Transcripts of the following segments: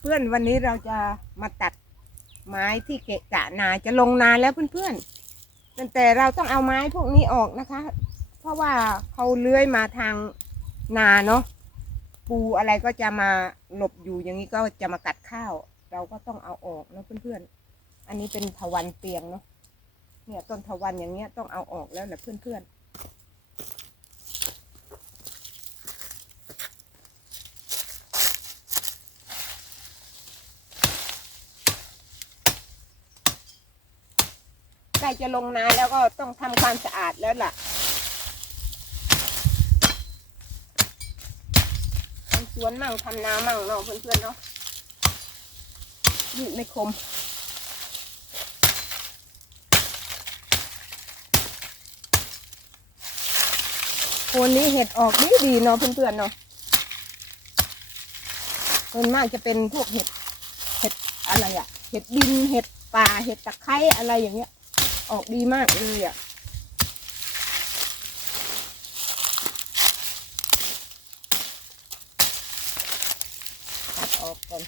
เพื่อนๆวันนี้เราจะมาตัดไม้ที่เกะกะนาจะลงนาแล้วเพื่อนๆแต่เราต้องเอาไม้พวกนี้ออกนะคะ เพราะว่าเขาเลื้อยมาทางนาเนาะปูอะไรก็จะมาหลบอยู่อย่างนี้ก็จะมากัดข้าว เราก็ต้องเอาออกนะเพื่อนๆ อันนี้เป็นทวันเตียงเนาะเนี่ยต้นทวันอย่างเงี้ยต้องเอาออกแล้วแหละเพื่อนๆ ล้จะลงนาแล้วก็ต้องทำความสะอาดแล้วล่ะทำสวนมั่งทำนามั่งเนาะเพื่อนๆเนาะนี่ไม่คมคนนี้เห็ดออกดีดีเนาะเพื่อนๆเนาะส่วนมากจะเป็นพวกเห็ดเห็ดอะไรอะเห็ดดินเห็ดป่าเห็ดตะไคร้อะไรอย่างเงี้ย ออกดีมากเลยอะตัดออกก่อน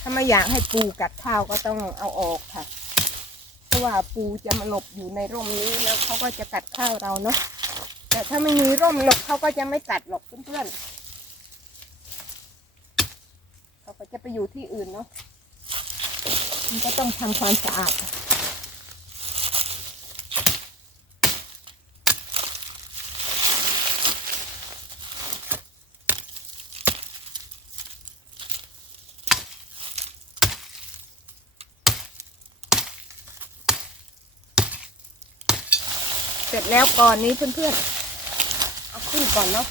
ถ้าไม่อยากให้ปูกัดข้าวก็ต้องเอาออกค่ะ เพราะว่าปูจะมาหลบอยู่ในร่มนี้แล้วเขาก็จะกัดข้าวเราเนาะ แต่ถ้าไม่มีร่มหลบเขาก็จะไม่กัดหรอกเพื่อนๆเขาก็จะไปอยู่ที่อื่นเนาะมันก็ต้องทำความสะอาดเสร็จแล้วก่อนนี้เพื่อนๆ เอาขึ้นก่อนเนาะ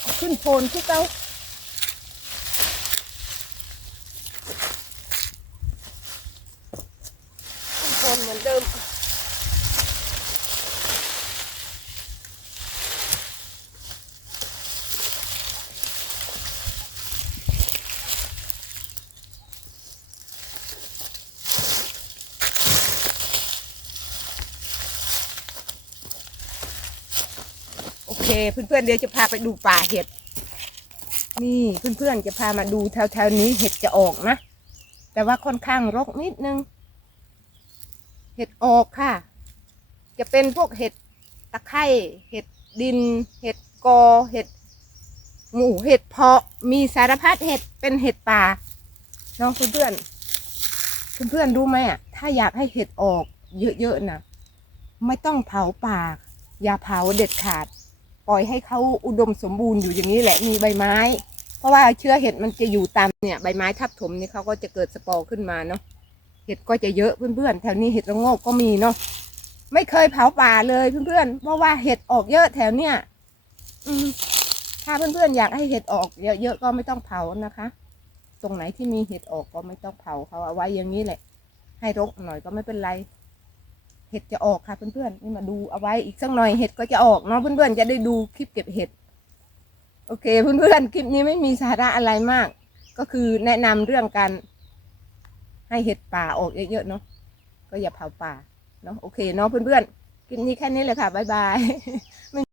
เอาขึ้นโพนที่เก้าขึ้นโพนเหมือนเดิม โอ เคเพื่อนๆเดี๋ยวจะพาไปดูป่าเห็ด นี่เพื่อนๆจะพามาดูแถวๆนี้เห็ดจะออกนะ แต่ว่าค่อนข้างรกนิดนึง เห็ดออกค่ะ จะเป็นพวกเห็ดตะไคร่เห็ดดิน เห็ดกอเห็ดหมูเห็ดเพาะมีสารพัดเห็ดเป็นเห็ดป่าน้องเพื่อนๆเพื่อนๆรู้ไหมอะถ้าอยากให้เห็ดออกเยอะๆนะไม่ต้องเผาป่าอย่าเผาเด็ดขาด ปล่อยให้เขาอุดมสมบูรณ์อยู่อย่างนี้แหละมีใบไม้ เพราะว่าเชื้อเห็ดมันจะอยู่ตามเนี่ยใบไม้ทับถมนี่เขาก็จะเกิดสปอร์ขึ้นมาเนาะเห็ดก็จะเยอะเพื่อนๆแถวนี้เห็ดระโงกก็มีเนาะไม่เคยเผาป่าเลยเพื่อนๆเพราะว่าเห็ดออกเยอะแถวเนี้ยอืมถ้าเพื่อนๆอยากให้เห็ดออกเยอะๆก็ไม่ต้องเผานะคะ ตรงไหนที่มีเห็ดออกก็ไม่ต้องเผาเขาเอาไว้อย่างนี้แหละ ให้รกหน่อยก็ไม่เป็นไร เห็ดจะออกค่ะเพื่อนๆนี่มาดูเอาไว้อีกสักหน่อยเห็ดก็จะออกเนาะเพื่อนๆจะได้ดูคลิปเก็บเห็ด โอเคเพื่อนๆคลิปนี้ไม่มีสาระอะไรมาก ก็คือแนะนำเรื่องการให้เห็ดป่าออกเยอะๆเนาะก็อย่าเผาป่าเนาะโอเคเนาะเพื่อนๆคลิปนี้แค่นี้เลยค่ะบ๊ายบาย